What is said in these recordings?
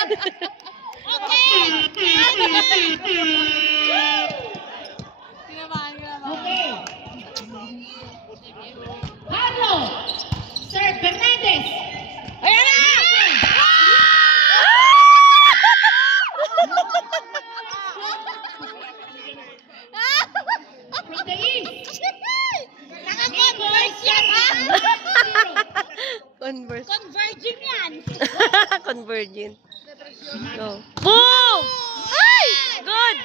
Okay. Pablo. Sir Fernandez. Ayan na! From the east. Naka-converse yan, ha? Converse. Converging yan. Convergent. Go. Boom! Ay! Good!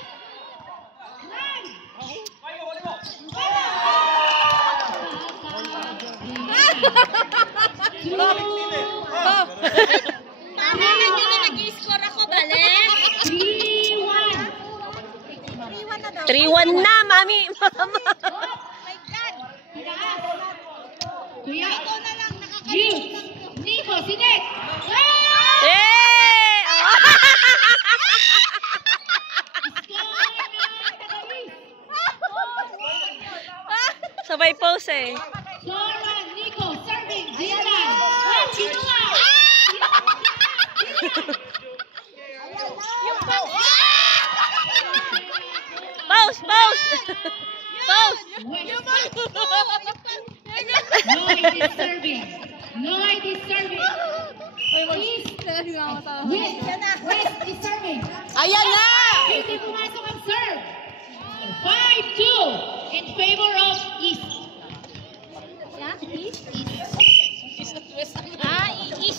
Naalala nyo na nag-i-score ako, balik? 3-1. 3-1 na, mami! Mama! Oh my God. Kuya. Ito na lang, nakakalimutan ko. Nico, Sinet. Eh! Sabay pose eh. Soran, Nico, serving. Zilan. Kinuha. Pause! Pause! Pause! Lloyd is serving. Lloyd is serving. West is serving. Ayan na! Hindi pumasok ang serve. 5-2 in favor of East.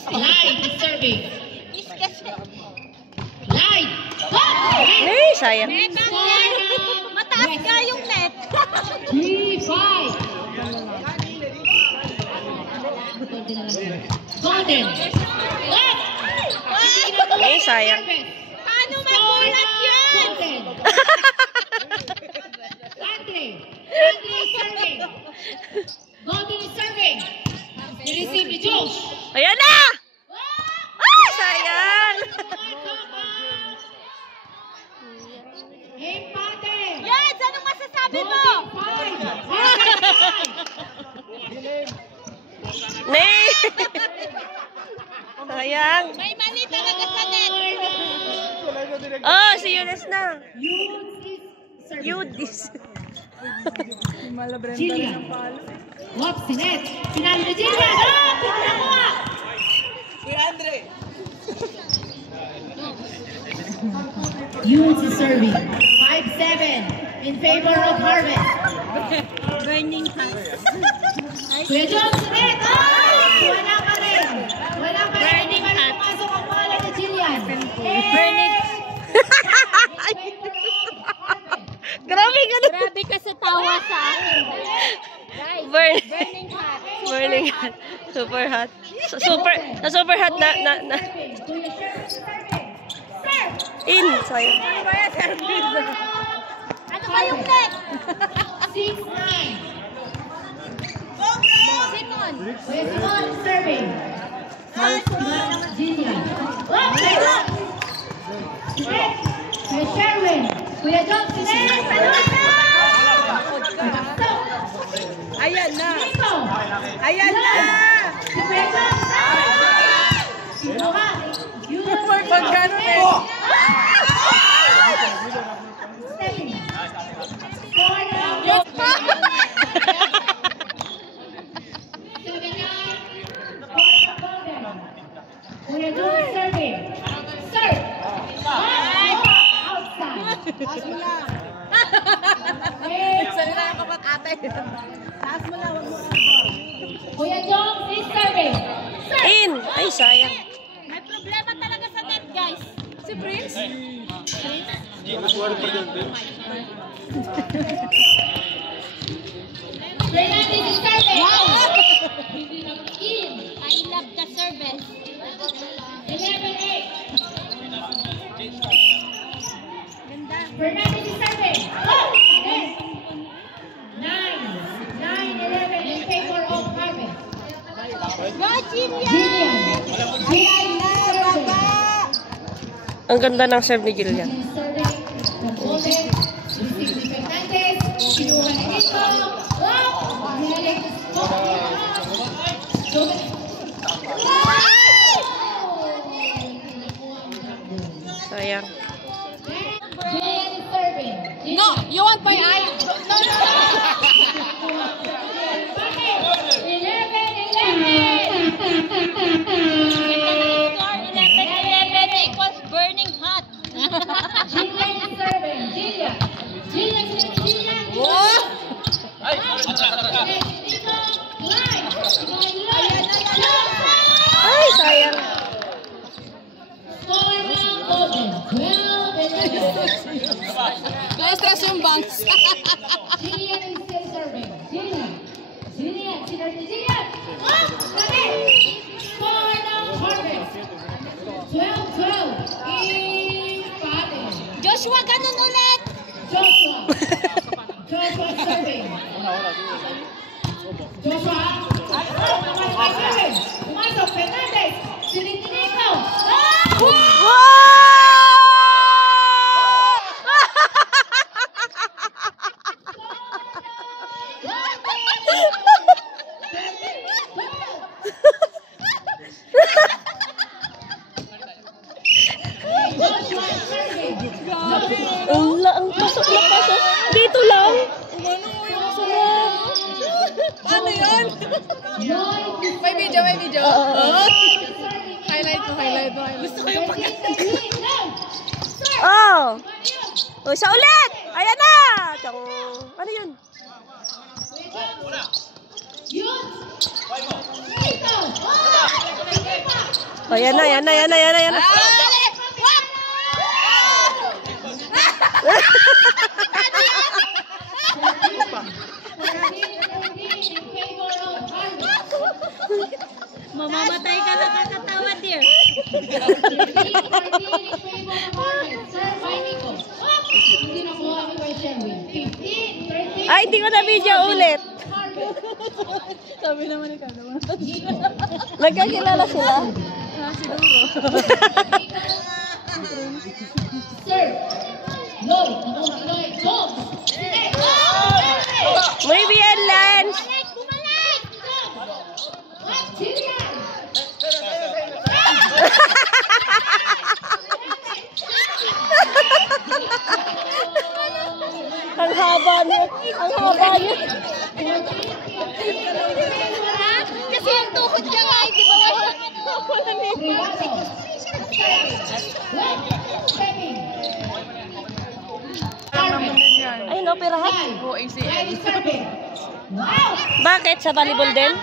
Lloyd is serving. Lloyd. Eh, sayang. Mataas ka yung net. 3-5. Golden. Eh, sayang. Paano may bulat yan? Golden. Andre is serving. Golden is serving. Receive the Josh. Ayan na! Ay, sayang! Empate. Yes, anong masasabi mo? Nay! Sayang. May mali talaga sa net. Oh, si Yunes na. Yudis. Jillian. Whoops, Sinet. Pinalo na Jillian. Ah, pinakuha. Youth is serving. 5-7 in favor of Harvest. Burning hands. Kuya John, Sinet. Ah, wala pa rin. Wala pa rin. Hindi pa rin pumasok ang pangalan ni Jillian. Burning. Grabe ka na. Grabe ka sa tawa sa akin. Guys, burning hot. Burning hot. Super hot. Super hot na. Kuya Sher is serving. In. Sayang. Ano ba yung net? 6-9. Simon. Kuya Simon is serving. Jillian. Sinet. Kuya Sherwin. Kuya John, Sinet. Ayan na. Nico. Ayan na. Kuya John. Sino ka? Pag gano'n eh. Kuya John serving. Serve. Outside. Taas mo lang. Salita ka ba't ate? Taas mo lang, wag mo lang. Kuya John is serving. In. Ay, sayang. May problema talaga sa net, guys. Si Prince? Fernandez is serving. In. I love the service. 11-8. Ganda. Fernandez is serving. Yes. 9-11 in favor of Harvest. Virginia! Jillian. Jillian is serving. Ang ganda ng serve ni Jillian. Golden. Receive ni Fernandez. Kinuha ni Nico. Nilalag. sayang. Jillian is serving. No, you want my eye? No, no, no. 11 equals burning hot. Jillian is serving. Jillian. Jillian. What? Ay, sayang. Na-stress yung banks. Jillian is still serving. Jillian. Jillian. Score now, Harvest. 12-12. Empate. Joshua, ganun ulit. Joshua. Joshua serving. Joshua. Pumasok. Fernandez. Sinitinico. Joshua serving. Ang pasok na pasok. Dito lang. Ano yun? May video. Highlight mo. Gusto ko yung Oh! O, isa ulit! Ayan na! Tsang... Ano yun? Ayan na. Mamamatay ka na kakatawa, dear. Ay, hindi ko na video ulit. Sabi naman ikaw naman. Nagkakilala sila. Muy bien, Lance. Ang haba niya. Kasi yung tuhod niya nga, di ba? Wala na yung Ay, no, pirahan. Oo, ACL. Bakit? Sa volleyball din?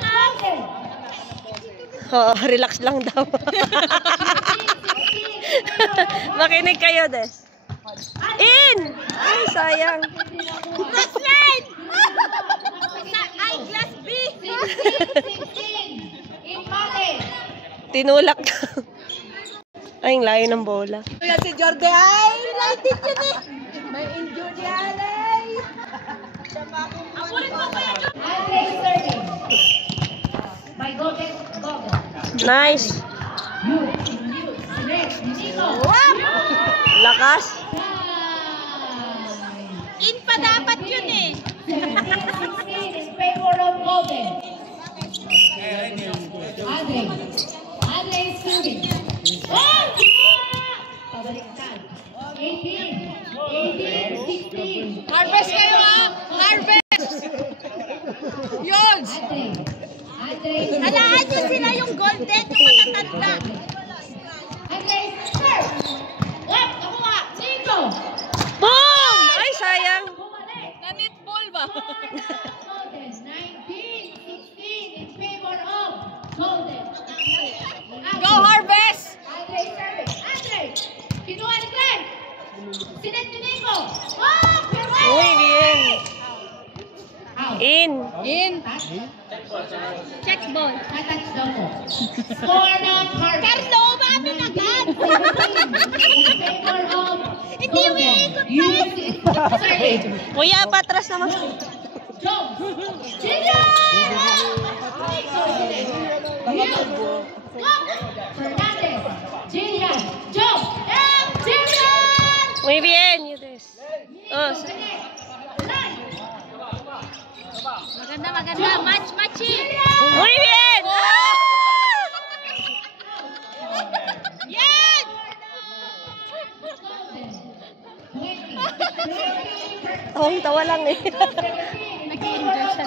Oh, relax lang daw. Makinig kayo, Des. In! Ay, sayang. Crossline! Eyeglass B! Tinulak daw. Ay, ang layo ng bola. Kaya si Jorge ay related yun eh. May injured yan eh. Apunin mo kaya Nice. Lakas. in pa dapat yun eh. 17-16 in favor of Golden. Andre is serving. Oh! Pabaliktad. 18-16. Harvest kayo ha! Harvest! Yun! Andre. Alaan nyo sila yung golden, yung matatanda. Andre is serve. Up! Nakuha! Nico! Boom! Ay, sayang. Bumalik. Na-netball ba? Golden. 19-16 in favor of Golden. Go Harvest! Andre is serving. Andre! Kinuha ni Glenn! Sinet ni Nico! Oh! Perfect! Uy, bien. Out. In. In. Touch. Check ball. Touch daw po. Score ng Harvest. Carlo, umamin agad! In favor of Hindi Golden. umiikot pa Youth is serving. Kuya, patras naman. Joe! Children! Fernandez! Jillian! Joe! And Jillian! Muy bien. You des. Oh, Maganda. Match-matchy! muy bien. Yes! Tawang-tawa lang eh. Nag-enjoy siya.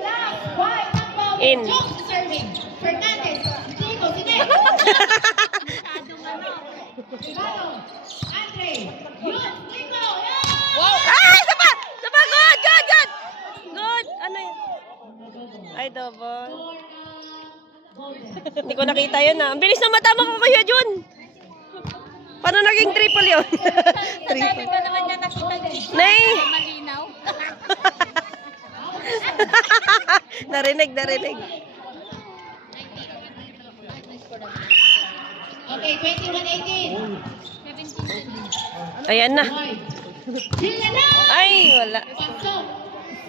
Last five ng ball. In. Jones serving. Fernandez. Nico, Sine. Rivado. Andre. Yun. Nico. Ay! Sapa! Sapa! Good! Good! Good! Good! Ano yun? Ay, double. Hindi ko nakita yun ah. Ang bilis na matama ko Kuya Jun. Paano naging triple yun? Triple. Ba naman niya nakita niya? Nay! Malinaw. Narinig, narinig. Okay, 21-18. Ayan na. Sila na! Ay, wala. Pasok.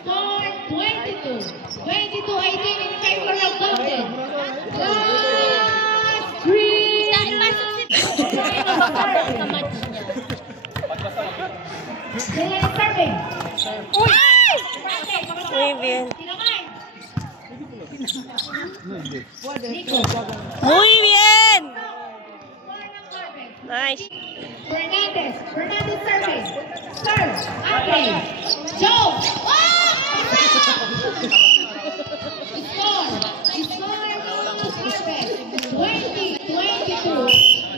Score 22. 22-18 in favor of Golden. Last three. Sila na serving. Muy bien. Nico. Muy bien! Nice. Fernandez. Fernandez serving. Serve. Andre. Joe. Score. Perfect. 20-22.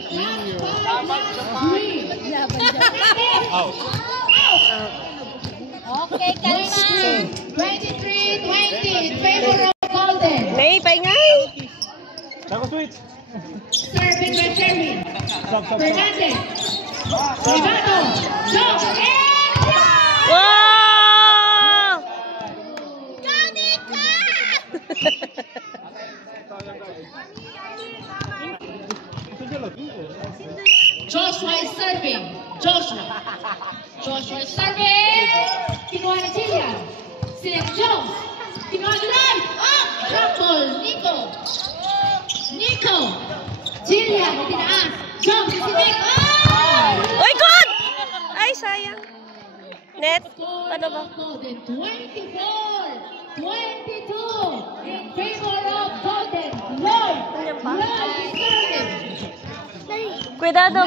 Last five, last three. Out. Okay, kalma. 23-20 in favor of Golden. Nay, paingay. Serving by Sherwin. Fernandez. Rivado. Joe. And Wow! Joshua is serving. Joshua is serving. Kinuha ni Jillian. Sinek Jones. Kinuha ni Lai. Drop ball. Nico. Jillian. Itinaas. Jones. Sinek. Uy, good! Ay, sayang. Net? Paano ba? Golden. 24-22 in favor of Golden. Lloyd. Lloyd serving. Cuidado,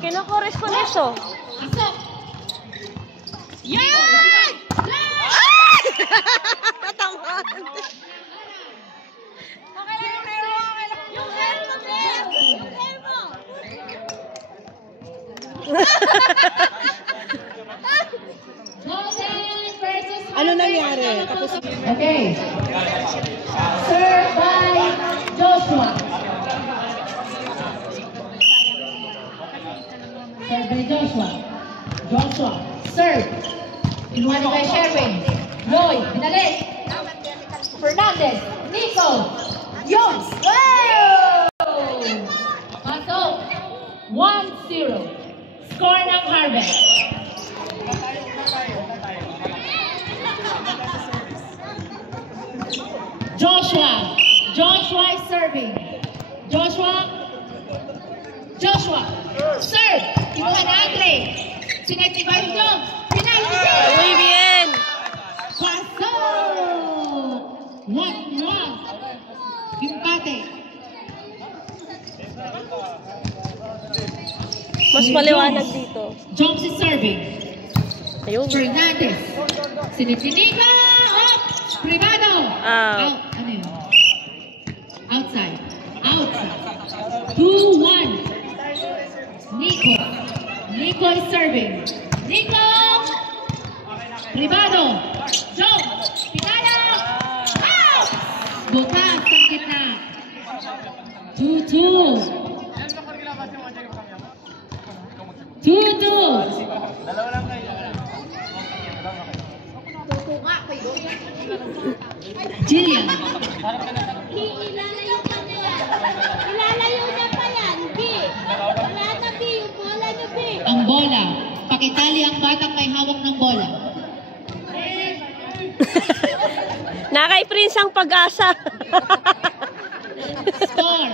kinokores ko na so. Pasok. Yan! Ay! Tatamaan. Golden versus Ano nangyari? Tapos Okay. Served by Joshua. Served by Joshua. Served. Inuwan by Sherwin. Lloyd. Binalit. Fernandez. Nico. Jones. Pasok. 1-0. Score ng Harvest. Joshua is serving. Joshua. Serve. Kinuha na Andre. Sinactivate yung Jones. Pinay. Muy bien! Pasok. 1-1. Empate. Mas maliwanag dito. Jones is serving. Ayun. Fernandez. Sinitiniga. Privado. Out. Ano yun? Outside. 2-1. Nico is serving. Nico. Privado. Jones. Pinala. Out. Bukas ang gitna. 2-2. 2-2. Jillian. ilalayo pa niya. Ilalayo na pa yan. B. Wala na B. Yung bola niyo B. Ang bola. Pakitali ang batang may hawak ng bola. Nakay Prince ang pag-asa. Score.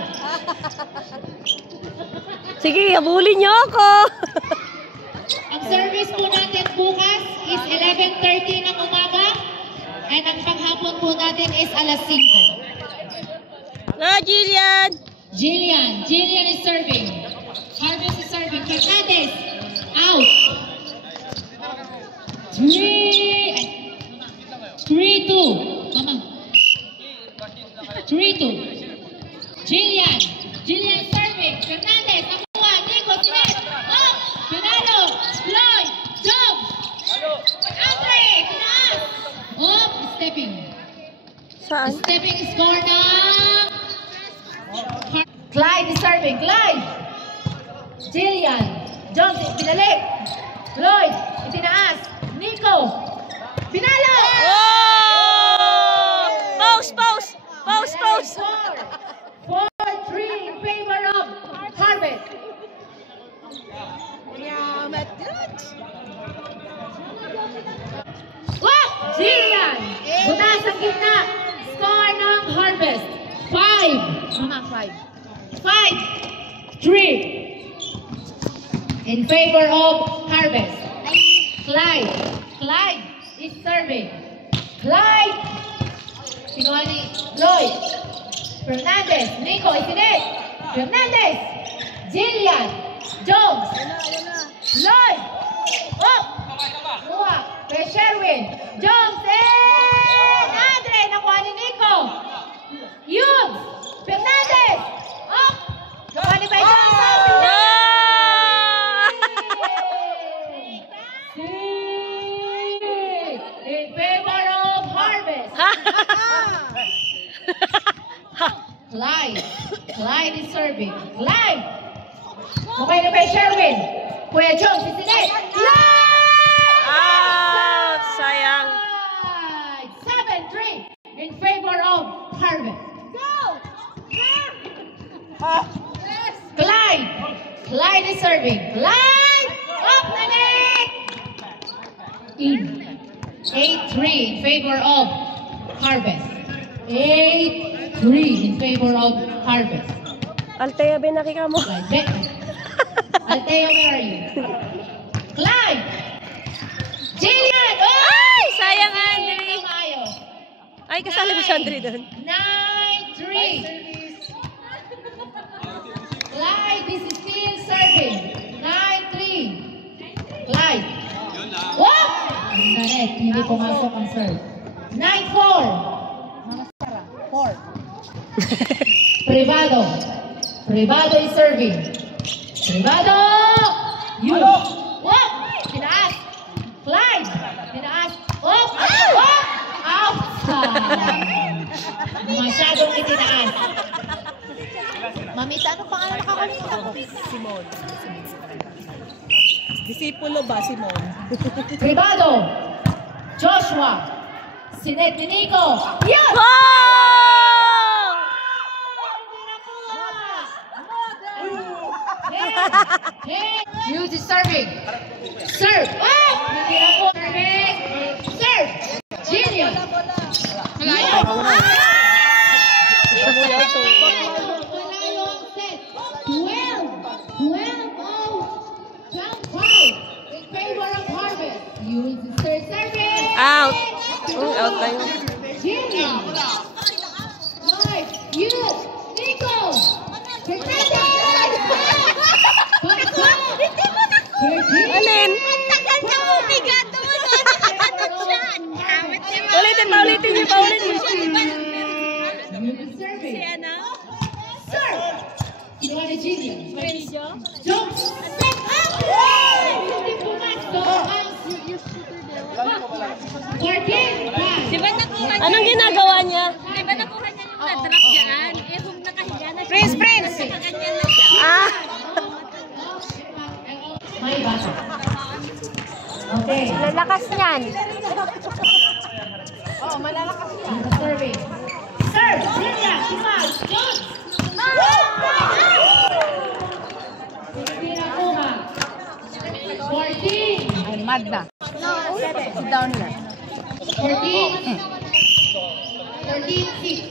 Sige, habulin niyo ako. Ang service po natin bukas is 11:30 ng umaga. And ang paghapon po natin is alas 5. Jillian! Jillian is serving. Harvest is serving. Fernandez. Out. out. 3-2. Mama. 3-2. Jillian serving. Fernandez, nakuha. Nico, Sinet. Up. Pinalo. Floyd. Jump. Andre, tinaas. Up. Stepping. Saan? Stepping score na. Clyde is serving. Clyde. Jillian. Jones, pinalik. Floyd, itinaas. Nico. Pinalo. Oh! Post! 4-3 in favor of Harvest. Yeah, Madrid. Wow! Jillian. Butas ang gitna. Score ng Harvest. 5. Mama, 5-3 in favor of Harvest. Clyde is serving. Clyde. Kinuha ni Lloyd. Fernandez. Nico, isinet. Fernandez. Jillian. Jones. Lloyd. Up. Kuha. Kay Sherwin. Jones. Andre. Nakuha ni Nico. Yun. Fernandez. Up. Nakuha ni Bay Jones. In favor of Harvest. Clyde is serving. Clyde! Okay na kay Sherwin. Kuya Jones, isinet. Out! Sayang. 7-3 in favor of Harvest. Clyde is serving. Clyde! Up na net! In. 8-3 in favor of Harvest. 8-3 in favor of Harvest. Altea, binaki ka mo. Clyde. Altea, where are you? Clyde! Jillian! Oh! Ay! Sayang, Andre. Ayos. Ay, kasali mo si Andre doon. 9-3. Clyde is still serving. 9-3. Clyde. Oh! Nanet, hindi pumasok ang serve. 9-4. 4. Privado is serving. Privado! You. Oh! Tinaas. Clyde. Tinaas. Oh! Oh! Outside. Masyadong itinaas. Mamita, ano pangalan nakakalimutan ko? Simon. Disipulo ba, Simon? Privado. Joshua. Sinet ni Nico. Yan! Oh! Hughes is serving. Serve. Oh! Hindi na po. Serving. Serve. Jillian. Malayo. Malayo ang set. 12 down 5 in favor of Harvest. Hughes is serving. Out. Out na yun. Jillian. Lloyd. Hughes. Nico. Alin? Ulitin pa. Si Ana? Sir! Kinuha ni Jillian. Jump! Step up! Hindi pumasok ang 14. Anong ginagawa niya? Diba nakuha niya yung na-drop dyan? Eh, kung nakahiga na siya. Prince! Nakaganyan na siya. Ah! May bata. Okay. Lalakas niyan. Oo, malalakas yan. Serving. Serve! Jillian! Tumal! Jones! Hindi na kuha. 14. Ay, Magda. Sit down lang. 14. 14-6.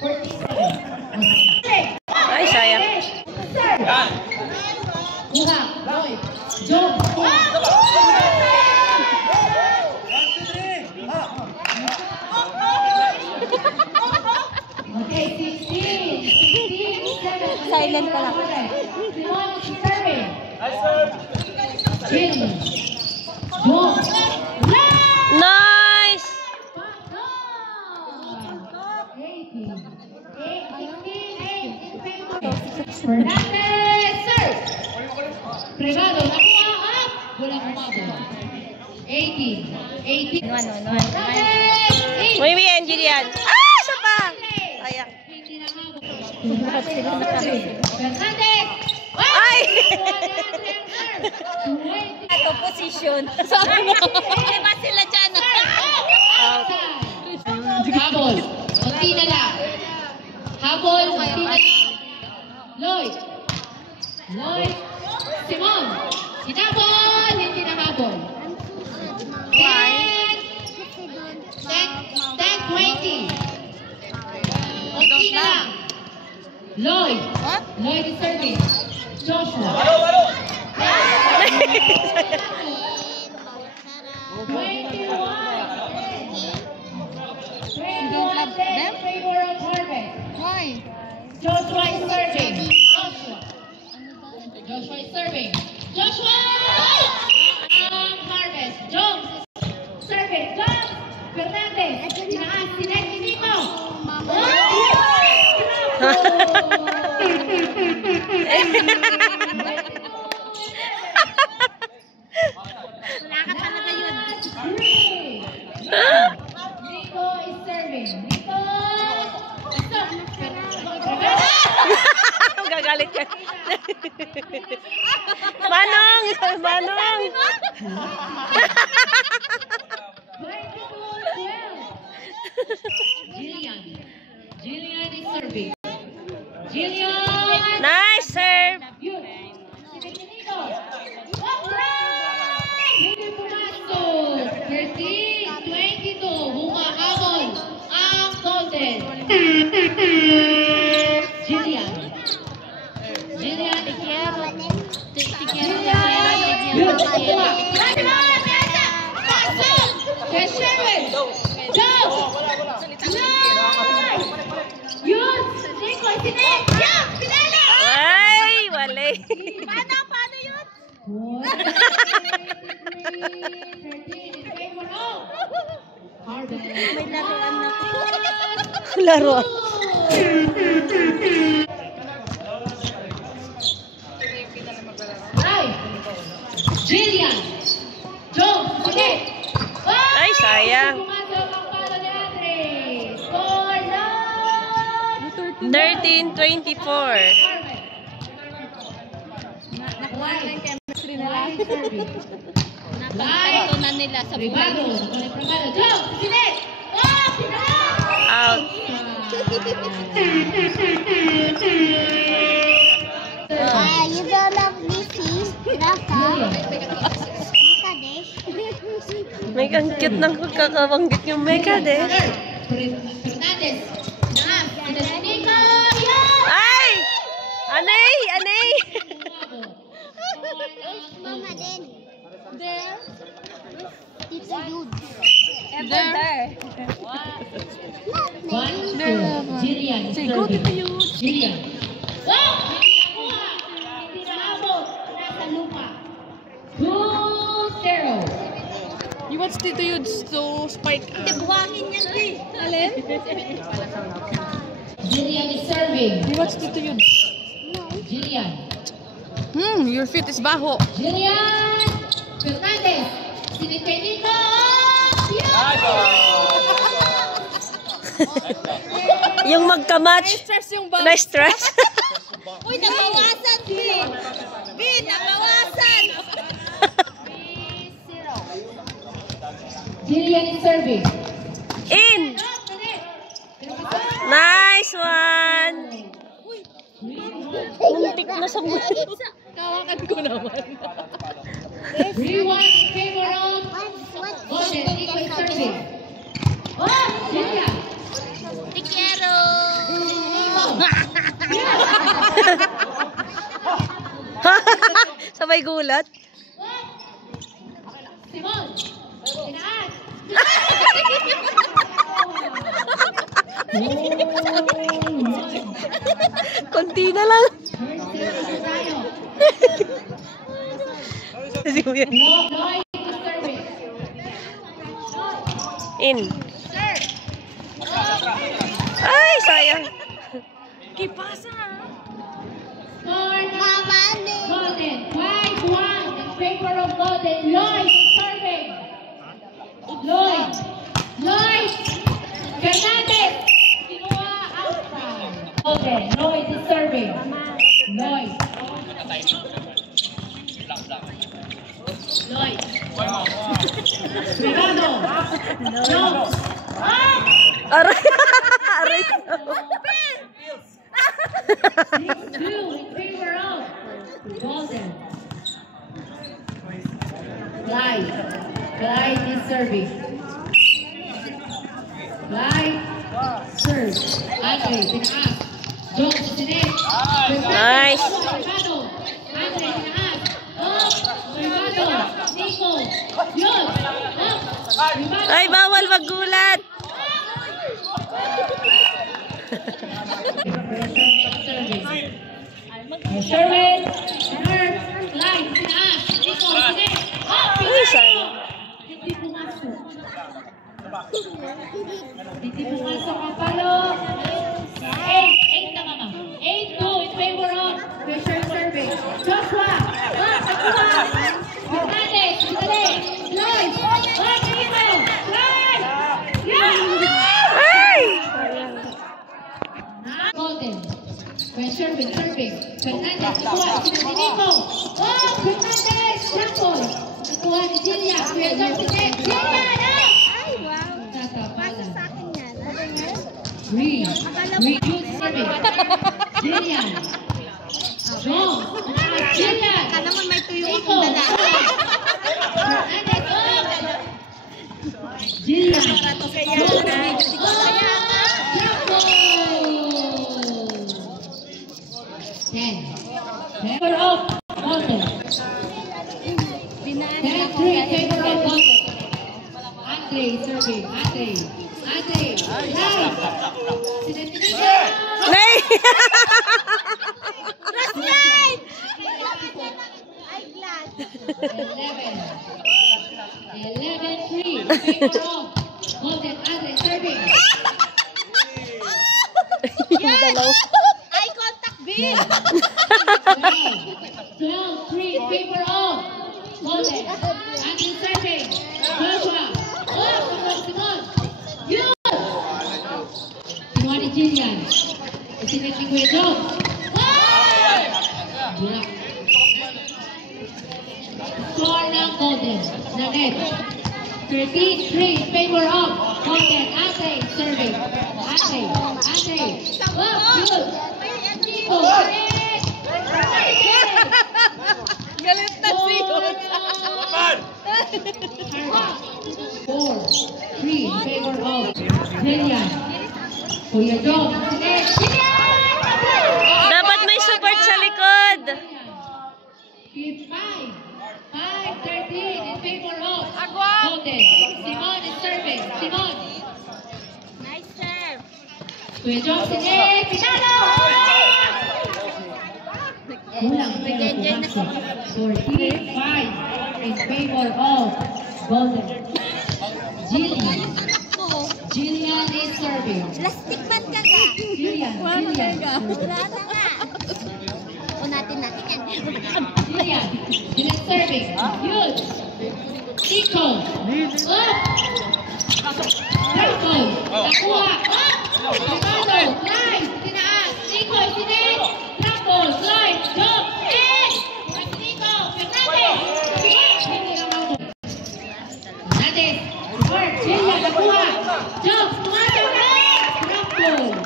14-7. Ay, sayang. Serve! Kuha. Lloyd. Jones. Okay, 16. 16. 7. Silent ka lang. Simon is serving. Jillian. Go. Nice! Fernandez, serve. Privado, nakuha up. Walang umabot. 18. Fernandez, 8. Muy bien, Jillian. Ah, isa pa! Sayang. Fernandez. Ay! Ito position. Diba sila dyan? Habol. Kunti na lang. Habol. Kunti na lang. Lloyd. Simon. Hinabol. Hindi na habol. 10-20. Kunti na lang. Lloyd is serving. Joshua. 21 favor of Harvest. Why? Joshua is serving. Joshua is serving. Joshua! Harvest. Jones is serving. Jones! Fernandez. Tinaas. Sinek. Tiniko. Wala ka talaga yun. Nico is serving. Nico! Gagalit yan. Manong! Manong! 22-12. Jillian is serving. Jillian! Nice serve! Yun. Nico. Hindi pumasok. 13-22. Humahabol ang Golden. Jillian. Jillian is Yun. Kuha. Pasok. Kay Sherwin. Jones. Yun. Nico. Sinek. Yan. Pinala. Ay, wala. Paano yun? 13 in favor of Harvest. May laruan na. Laro. Ay! Jillian! Jones! Sige! Ay, sayang. Pumasok ang palo ni Andre! Score lang! 13-24. Nakuha na yung chemistry nila. Live! Ito na nila sa Privado! buhay. Privado! Jones! Sige! Oh! Pinala! Out. You don't love this is Rafa. Mekadesh. May ang cute ng pagkakabanggit yung Mekadesh. Fernandez! Naam! Nico! Yan! Ay! Anay! Anay! Mama din. There. Tito Yud. There. Jillian is serving. Jillian. Oh! Hindi naabot. Nasa lupa. 2-0. You watch Tito Yud to spike. Hindi, buhangin yan eh. Alin? Jillian is serving. You watch Tito Yud. Jillian. Your feet is baho. Jillian! Fernandez. Sinitay Nico. Yung magka-match. Stress yung baho. Na-stress. Uy, nabawasan, Bin! Bin, nabawasan! 3-0. Jillian is serving. In! Nice one! Muntik na sa muli. Kawakan ko naman. 3-1 in favor of Golden. Nico is serving. Oh! Jillian. Tikero! Sabay gulat. Simon. Tinaas. Konti na lang. First tayo. Si Baliw yan. Lloyd is serving. In. Ay, sayang. Kipasa. Score Golden. 5-1 in favor of Golden. Lloyd is serving. Lloyd. Fernandez. Kinuha outside. Golden. Lloyd is serving. Lloyd. Regado. No. Aray. Aray. 6-2 in favor of Golden. Clyde is serving. Clyde serves. Andre, tinaas. Jones, sinet. Nice. Regado. Andre, tinaas. Regado. Nico. Yun. Regado. Ay, bawal maggulat. Sherwin, Nerf, Clyde, tinaas. Nico, sinet. Ay, sayang. Hindi pumasok. Hindi pumasok ang palo. 8 na mama. 8-2 in favor of pressure serving. Joshua. Nakuha. Fernandez. Dali. Lloyd. Dito. Lloyd. Yeah. Ay! Golden. Pressure serving. Fernandez. Nakuha. Sinatinico. Fernandez. Jackson. Nakuha ni Jillian. Kuya Jillian. Jillian. Ay, wow. Nakapala. Sa akin yan. Green. Youth serving. Jillian. Strong. Jillian. Akala mo may tuyo Nico. akong dala. Fernandez. Jillian. Ten. Favor of Golden. 10-3 favor of Golden. Andre serving. Andre. Live. Sinatinico. Nay! Ay, glad. 11-3 favor of Golden. Andre serving. Dalaw. Eye contact, Bill. 12-3 in favor of Golden. Andre serving. Joshua. Simon. Yun! Kinuha ni Jillian. Isinit ni Kuya Jones. Wala. Score ng Golden. Na net. 13-3 in favor of Golden. Ate serving. Ate. Good. Nico. Galit na si 4-3 in favor of Jillian. Kuya Jones. Dapat may support sa likod. 5-13 in favor of Golden. Simon is serving. Simon. Nice serve. Kuya Jones. Pinalo! Kulang pero pumasok. 14-5 in favor of Golden. Jillian is serving. Plastic man ka ka. Jillian. Wala na nga. Unatin natin yan. Jillian is serving. Good. Nico. Up. Nico. Nakuha. Up. Regado. Live. Tinaas. Nico. Sinet. Tapos. Live. Jump. In. Nico. Fernandez. Fernandez. Support. Jillian. Nakuha. Jump. Tumato na. Rapol.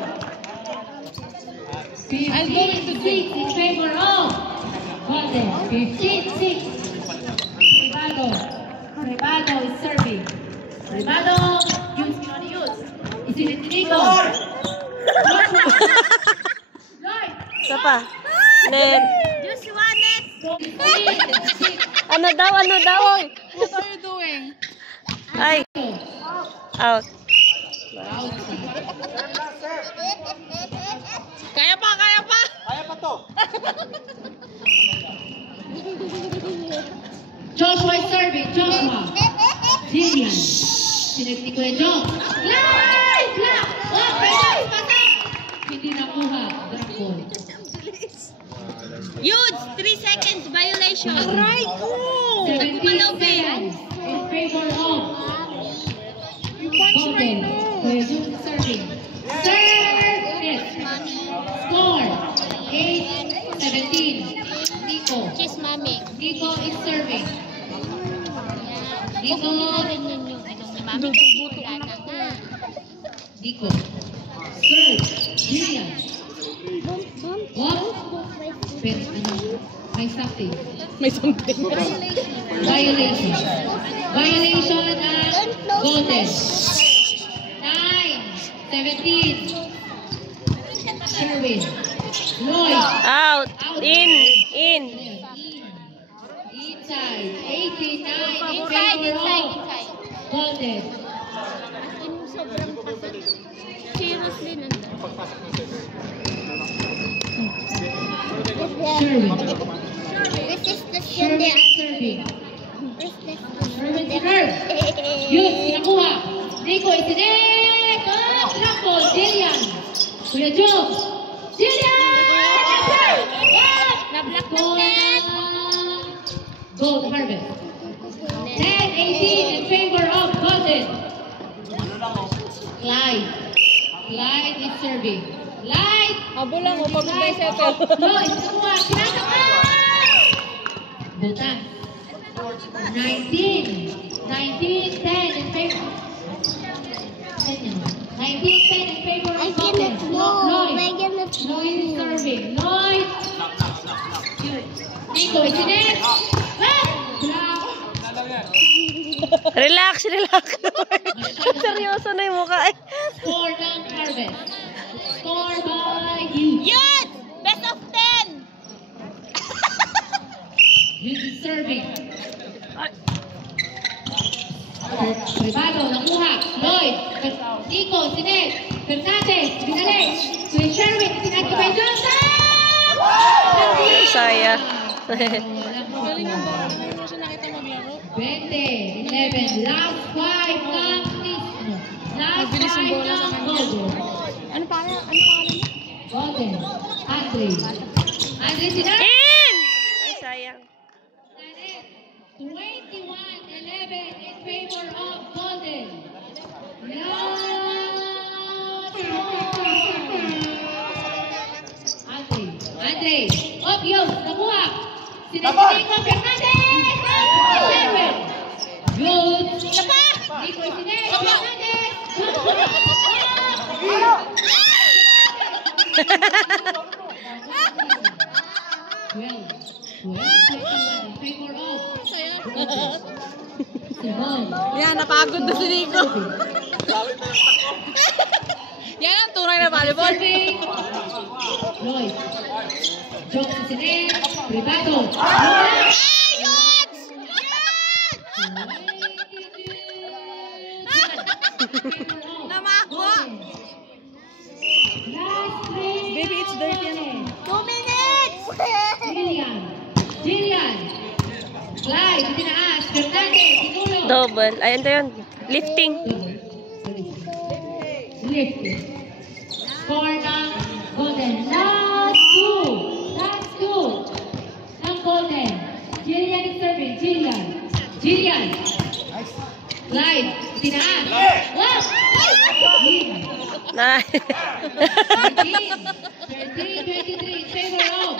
15-6 in favor of Golden. 15-6. Regado is serving. Regado, use. Isinitinigo. Lloyd. Isa pa. Net. Joshua, next. 15-6. Ano daw? What are you doing? Ay, out. Kaya pa. Kaya pa to. Joshua is serving. Joshua. Jillian. Sinag ni Kuya Jong. Live! Block! Oh, pasa! Hindi nakuha. Drop ball. Huge! 3 seconds violation. Aray ko! 17 seconds in favor of Golden. Kuya Jong is serving. Serve! Yes. Score. 8-17. Nico. Kiss mommy. Nico is serving. Nico. Mami, buto na nga. Nico. Serve. Jillian. What? Pero ano? May something. May something. Violation. Violation at Golden. 9-17. Sherwin. Lloyd. Out. In. Inside. 89 in Inside, favor inside, of inside. Golden. Sobrang pasal. Seriously, nandun. Sherwin. This is the Sherwin is serving. Sherwin serve. Yun, sinakuha. Nico isinet. Oh, trample. Jillian. Kuya Jong. Jillian! Na-block Goal ng net. Gold Harvest. 10-18 in favor of Golden. Clyde. Clyde is serving. Clyde! Habol lang, pagod na yung settle. Lloyd, nakuha. Pinasok na! Butas. 19-10 in favor. 19-10 in favor of Golden. Lloyd. Lloyd is serving. Lloyd. Nico, isinet. Block. Relax. Seryoso na yung mukha eh. Score ng Harvest. Score by you. Yun! Best of 10! Youth is serving. Privado, nakuha. Lloyd. Nico, Sinet. Fernandez, binalik. Kuya Sherwin, tinagkabay Johnson! Sayang. Galing yung ball. Hindi mo siya nakita maglaro. 20-11. Last 5 ng Nismo. Last Mabilis yung 5 bola sa ng kanya. Golden. Ano pangalan niya? Golden. Andre. Andre Sinet. In! Ay, sayang. 21-11 in favor of Golden. Andre. Obvious. Nakuha. Sinasinico Fernandez. Sherwin. Good. Nico Isinet. Fernandez. Well, 21 in favor of Simon. Yan, napagod na si Nico. Yan ang tunay na volleyball. Serving. Lloyd. Joke sa Sinet. Privado. Namakbo. Baby, it's dirty yan. 2 minutes! Jillian. Clyde, tinaas. Fernandez, Tigulo. Double. Ayan to yun. Lifting. Lift. Score ng Golden. Last two. Ng Golden. Jillian is serving. Jillian. Clyde, tinaas. Wow! Na. 13-23 in favor of.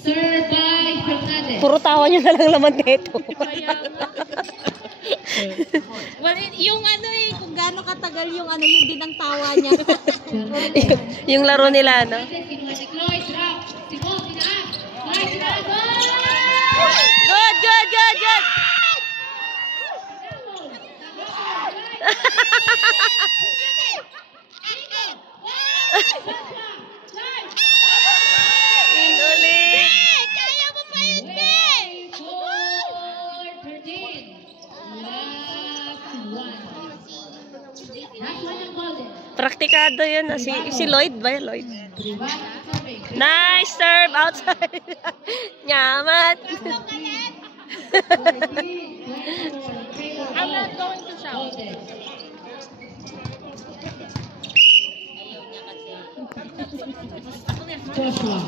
Served by Fernandez. Puro tawa niyo na lang laman nito. Well, yung ano eh, kung gaano katagal yung ano, yun din ang tawa niya. Yung laro nila, no? Kinuha si Clyde, drop. Simon, tinaas. Clyde, tinaas. Good. In ulit. Kaya mo pa yun, Ben! 13. Praktikado yun. Si Lloyd ba? Lloyd. Nice serve outside. Nyaman. I'm not going to shout. Joshua,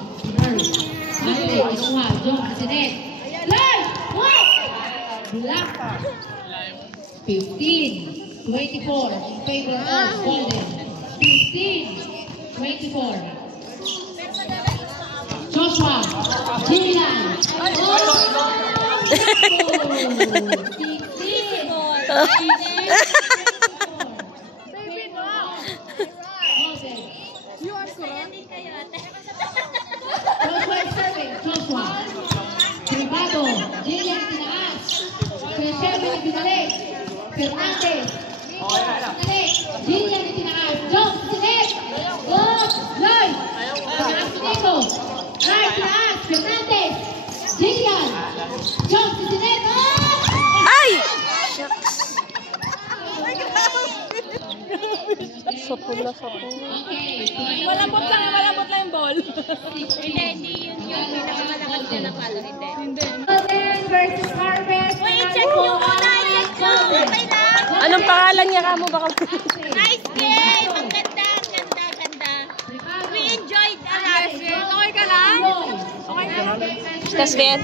Murray, Ate, Joshua, John, Sinet. Live! What? Black. 15, 24 in favor of Golden. 15-24. Joshua, Jillian. Joshua is serving. Joshua. Privado. Jillian tinaas. Crescendo binalik. Fernandez. Binalik. Jillian tinaas. Jones tinaas. Good. Live. Tinaas dito. Right tinaas. Fernandez. Jillian. Jones tinaas. Ay! Shucks. Sapul na sapul. Okay. Malambot lang yung ball. Hindi yun yung pinakamalakas niya na palo. Hindi. Golden versus Harvest. Wait, check nyo muna. Check nyo. Okay na. Anong pangalan niya ka mo baka? Nice game. Ang ganda, ang ganda, ang ganda. We enjoyed a lot. Okay ka lang? Okay ka lang? Estás bien?